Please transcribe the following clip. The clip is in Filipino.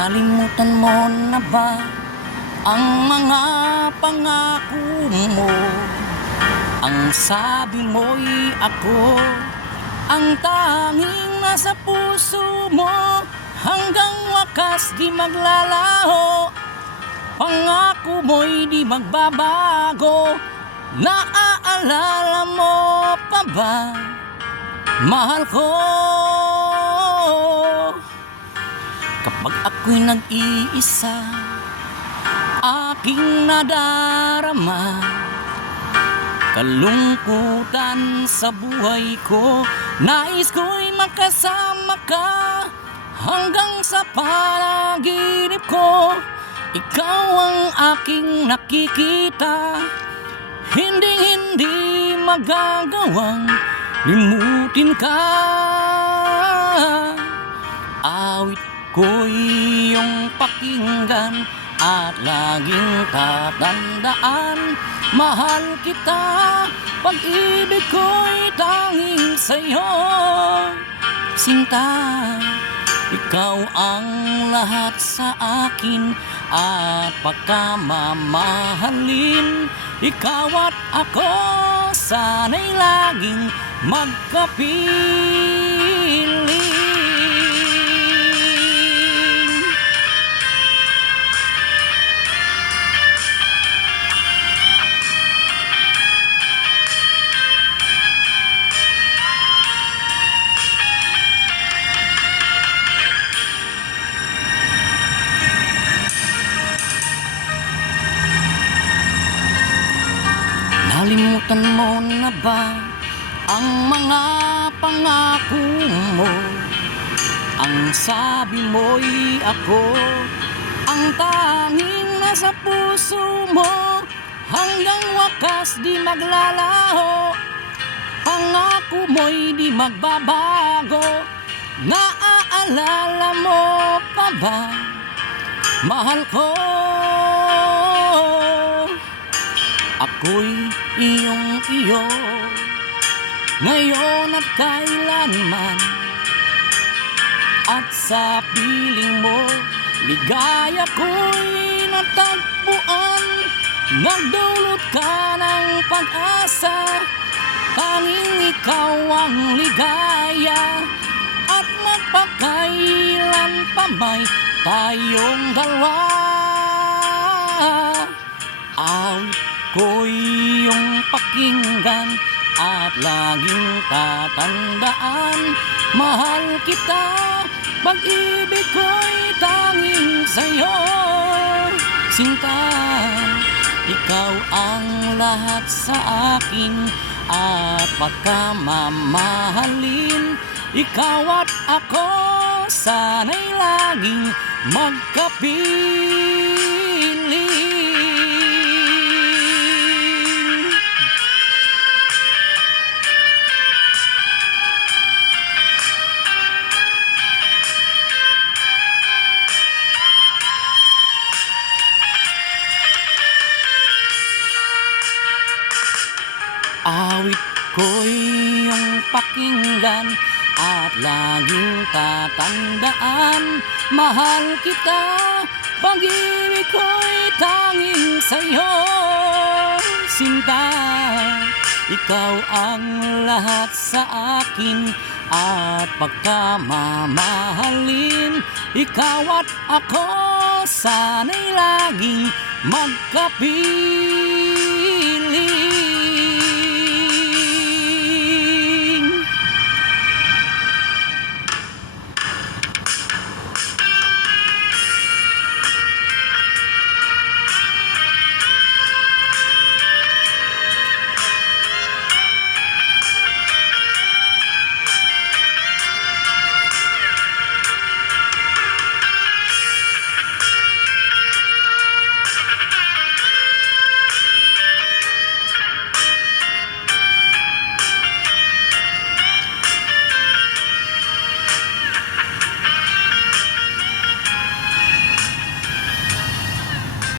Nalimutan mo na ba ang mga pangako mo? Ang sabi mo'y ako ang tanging nasa puso mo, hanggang wakas di maglalaho. Pangako mo'y di magbabago. Naaalala mo pa ba, mahal ko? Kapag ako'y nag-iisa, aking nadarama kalungkutan sa buhay ko. Nais ko'y makasama ka hanggang sa panaginip ko. Ikaw ang aking nakikita, hindi magagawang limutin ka. Awit ko'y iyong pakinggan at laging tatandaan, mahal kita, pag-ibig ko'y tanging sa'yo, sinta. Ikaw ang lahat sa akin at pagkamamahalin. Ikaw at ako sana'y laging magkapiling. Nalimutan mo na ba ang mga pangako mo? Ang sabi mo'y ako ang tanging nasa puso mo, hanggang wakas di maglalaho. Pangako mo'y di magbabago. Naaalala mo pa ba, mahal ko? Ako'y iyong-iyo, ngayon at kailanman. At sa piling mo, ligaya ko'y natagpuan. Nagdulot ka ng pag-asa, tanging ikaw ang ligaya. At magpakailan pa may tayong dalawa. Awit ko'y iyong pakinggan at laging tatandaan, mahal kita, pag-ibig ko'y tanging sa'yo, sinta. Ikaw ang lahat sa akin at pagkamamahalin. Ikaw at ako sana'y laging magkapiling. Awit ko'y iyong pakinggan at laging tatandaan, mahal kita, pag-ibig ko'y tanging sa'yo, sinta. Ikaw ang lahat sa akin at pagkamamahalin. Ikaw at ako sana'y laging magkapiling.